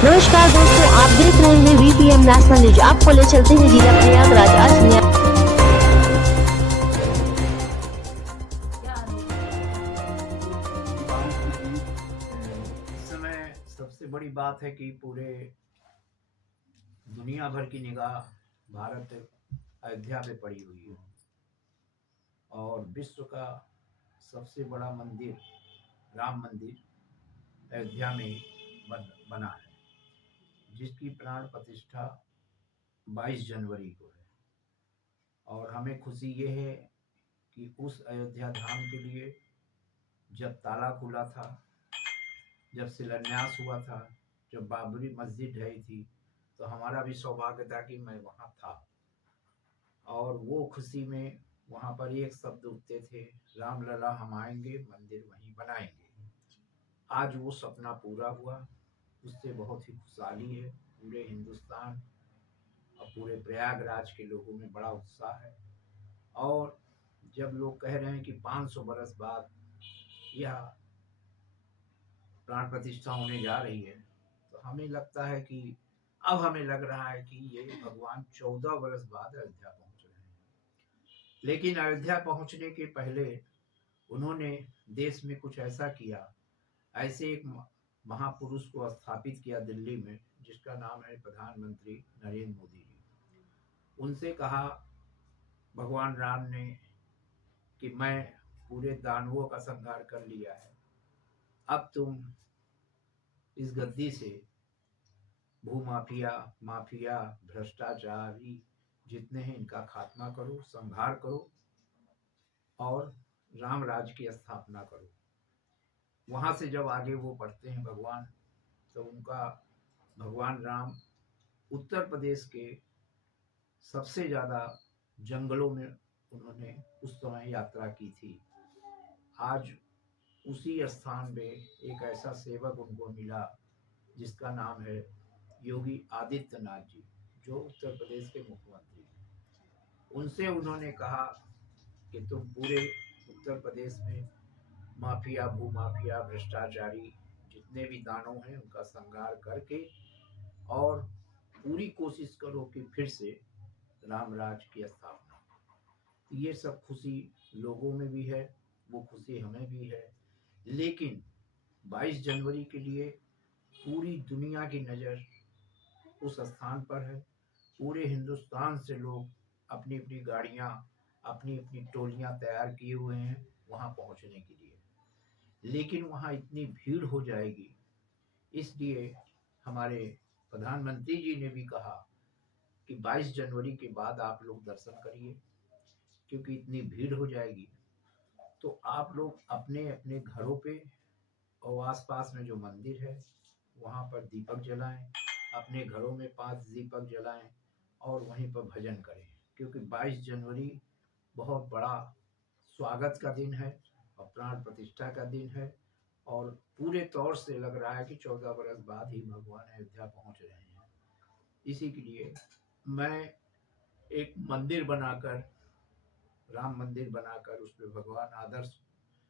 नमस्कार दोस्तों, आप देख रहे हैं वीपीएम नेशनल न्यूज। आपको ले चलते हैं जिला प्रयागराज। आज इस समय सबसे बड़ी बात है कि पूरे दुनिया भर की निगाह भारत अयोध्या पे पड़ी हुई है और विश्व का सबसे बड़ा मंदिर राम मंदिर अयोध्या में बना है, जिसकी प्राण प्रतिष्ठा 22 जनवरी को है। और हमें खुशी ये है कि उस अयोध्या धाम के लिए जब ताला खुला था, जब शिलान्यास हुआ था, जब बाबरी मस्जिद ढही थी, तो हमारा भी सौभाग्य था कि मैं वहाँ था। और वो खुशी में वहाँ पर एक शब्द उठते थे, राम लला हम आएंगे, मंदिर वहीं बनाएंगे। आज वो सपना पूरा हुआ, उससे बहुत ही खुशहाली है। पूरे हिंदुस्तान और पूरे प्रयागराज के लोगों में बड़ा उत्साह है। और जब लोग कह रहे हैं कि 500 बरस बाद यह प्राण प्रतिष्ठा होने जा रही है, तो हमें लगता है कि अब हमें लग रहा है कि ये भगवान 14 बरस बाद अयोध्या पहुंच रहे हैं। लेकिन अयोध्या पहुंचने के पहले उन्होंने देश में कुछ ऐसा किया, ऐसे एक महापुरुष को स्थापित किया दिल्ली में, जिसका नाम है प्रधानमंत्री नरेंद्र मोदी जी। उनसे कहा भगवान राम ने कि मैं पूरे दानवों का संहार कर लिया है, अब तुम इस गद्दी से भूमाफिया, माफिया, भ्रष्टाचारी जितने हैं इनका खात्मा करो, संहार करो और राम राज्य की स्थापना करो। वहां से जब आगे वो बढ़ते हैं भगवान, तो उनका भगवान राम उत्तर प्रदेश के सबसे ज्यादा जंगलों में उन्होंने उस समय यात्रा की थी। आज उसी स्थान पे एक ऐसा सेवक उनको मिला जिसका नाम है योगी आदित्यनाथ जी, जो उत्तर प्रदेश के मुख्यमंत्री हैं। उनसे उन्होंने कहा कि तुम पूरे उत्तर प्रदेश में माफिया, भूमाफिया, भ्रष्टाचारी जितने भी दानव हैं उनका संहार करके और पूरी कोशिश करो कि फिर से राम राज की स्थापना। ये सब खुशी लोगों में भी है, वो खुशी हमें भी है। लेकिन 22 जनवरी के लिए पूरी दुनिया की नज़र उस स्थान पर है। पूरे हिंदुस्तान से लोग अपनी अपनी गाड़ियां, अपनी अपनी टोलियां तैयार किए हुए हैं वहां पहुंचने के लिए। लेकिन वहां इतनी भीड़ हो जाएगी, इसलिए हमारे प्रधानमंत्री जी ने भी कहा कि 22 जनवरी के बाद आप लोग दर्शन करिए, क्योंकि इतनी भीड़ हो जाएगी। तो आप लोग अपने अपने घरों पे और आसपास में जो मंदिर है वहां पर दीपक जलाएं, अपने घरों में 5 दीपक जलाएं और वहीं पर भजन करें, क्योंकि 22 जनवरी बहुत बड़ा स्वागत का दिन है और प्राण प्रतिष्ठा का दिन है। और पूरे तौर से लग रहा है कि 14 बरस बाद ही भगवान अयोध्या पहुंच रहे हैं। इसी के लिए मैं एक मंदिर बनाकर, राम मंदिर बनाकर, उस पर भगवान आदर्श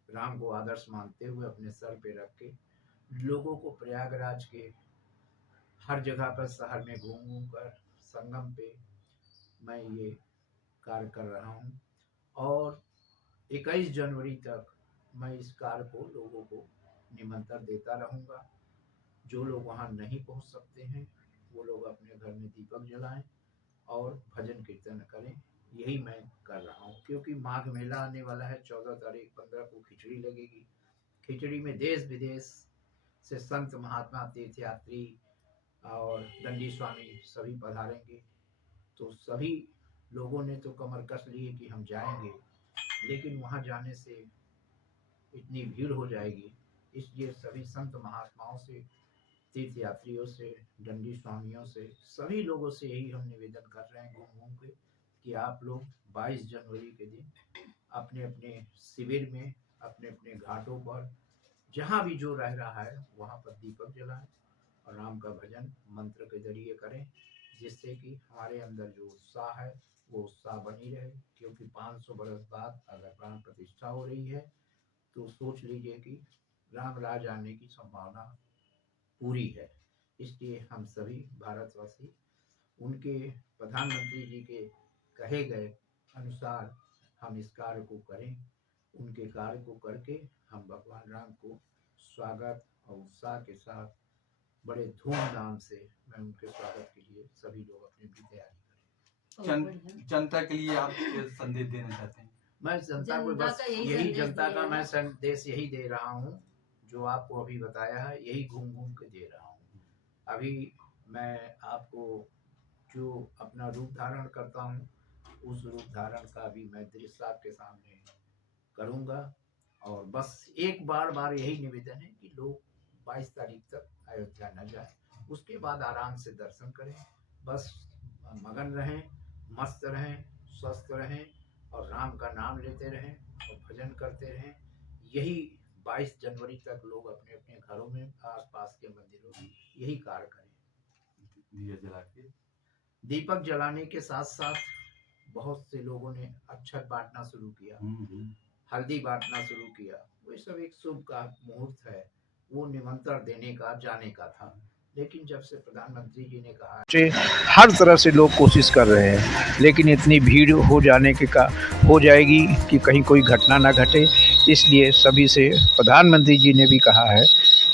राम को आदर्श मानते हुए अपने सर पे रख के लोगों को प्रयागराज के हर जगह पर शहर में घूम घूम कर संगम पे मैं ये कार्य कर रहा हूँ। और 21 जनवरी तक मैं इस कार्य को लोगों को निमंत्रण देता रहूँगा। जो लोग वहाँ नहीं पहुँच सकते हैं वो लोग अपने घर में दीपक जलाएं और भजन कीर्तन करें। यही मैं कर रहा हूँ, क्योंकि माघ मेला आने वाला है। 14 तारीख 15 को खिचड़ी लगेगी। खिचड़ी में देश विदेश से संत, महात्मा, तीर्थयात्री और दंडी स्वामी सभी पधारेंगे। तो सभी लोगों ने तो कमर कस ली है कि हम जाएंगे, लेकिन वहां जाने से इतनी भीड़ हो जाएगी, इसलिए सभी संत महात्माओं से, तीर्थयात्रियों से, दंडी स्वामियों से, सभी लोगों से यही हम निवेदन कर रहे हैं घूम घूम के कि आप लोग 22 जनवरी के दिन अपने अपने शिविर में, अपने अपने घाटों पर, जहाँ भी जो रह रहा है वहाँ पर दीपक जलाएं और राम का भजन मंत्र के जरिए करें, जिससे कि हमारे अंदर जो उत्साह है वो उत्साह बनी रहे। क्योंकि 500 बरस बाद अगर प्राण प्रतिष्ठा हो रही है तो सोच लीजिए कि राम राज आने की संभावना पूरी है। इसलिए हम सभी भारतवासी उनके प्रधानमंत्री जी के कहे गए अनुसार हम इस कार्य को करें। उनके कार्य को करके हम भगवान राम को स्वागत और उत्साह के साथ बड़े धूमधाम से मैं उनके स्वागत के लिए सभी लोग अपनी भी तैयारी करें। जनता के लिए आप संदेश देना चाहते हैं? मैं जनता को बस यही जनता का मैं संदेश यही दे रहा हूँ जो आपको अभी बताया है, यही घूम घूम के दे रहा हूँ। अभी मैं आपको जो अपना रूप धारण करता हूँ उस रूप धारण का भी मैं दृश्य आपके सामने करूँगा। और बस एक बार यही निवेदन है कि लोग 22 तारीख तक अयोध्या न जाए, उसके बाद आराम से दर्शन करें। बस मगन रहें, मस्त रहें, स्वस्थ रहें और राम का नाम लेते रहें और भजन करते रहें। यही 22 जनवरी तक लोग अपने अपने घरों में आसपास के मंदिरों में यही कार्य करें। दिया जला के दीपक जलाने के साथ साथ बहुत से लोगों ने अक्षत बांटना शुरू किया, हल्दी बांटना शुरू किया। वो सब एक शुभ का मुहूर्त है, वो निमंत्रण देने का जाने का था। लेकिन जब से प्रधानमंत्री जी ने कहा हर तरह से लोग कोशिश कर रहे हैं, लेकिन इतनी भीड़ हो जाएगी कि कहीं कोई घटना ना घटे। इसलिए सभी से प्रधानमंत्री जी ने भी कहा है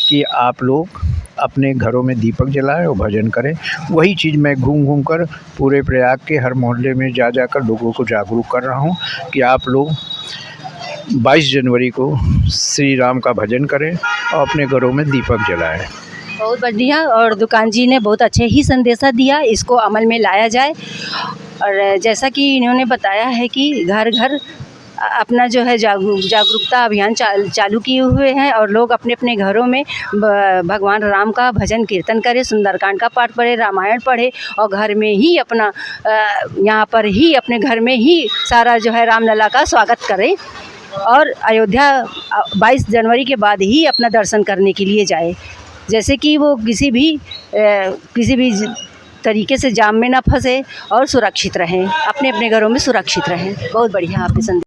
कि आप लोग अपने घरों में दीपक जलाएं और भजन करें। वही चीज़ मैं घूम कर पूरे प्रयाग के हर मोहल्ले में जा कर लोगों को जागरूक कर रहा हूँ कि आप लोग 22 जनवरी को श्री राम का भजन करें और अपने घरों में दीपक जलाएं। बहुत बढ़िया, और दुकान जी ने बहुत अच्छे ही संदेशा दिया, इसको अमल में लाया जाए। और जैसा कि इन्होंने बताया है कि घर घर अपना जो है जागरूकता अभियान चालू किए हुए हैं और लोग अपने अपने घरों में भगवान राम का भजन कीर्तन करें, सुंदरकांड का पाठ पढ़े, रामायण पढ़े और घर में ही अपना यहाँ पर ही अपने घर में ही सारा जो है रामलला का स्वागत करें और अयोध्या 22 जनवरी के बाद ही अपना दर्शन करने के लिए जाए, जैसे कि वो किसी भी तरीके से जाम में ना फंसे और सुरक्षित रहें, अपने अपने घरों में सुरक्षित रहें। बहुत बढ़िया आपने संदेश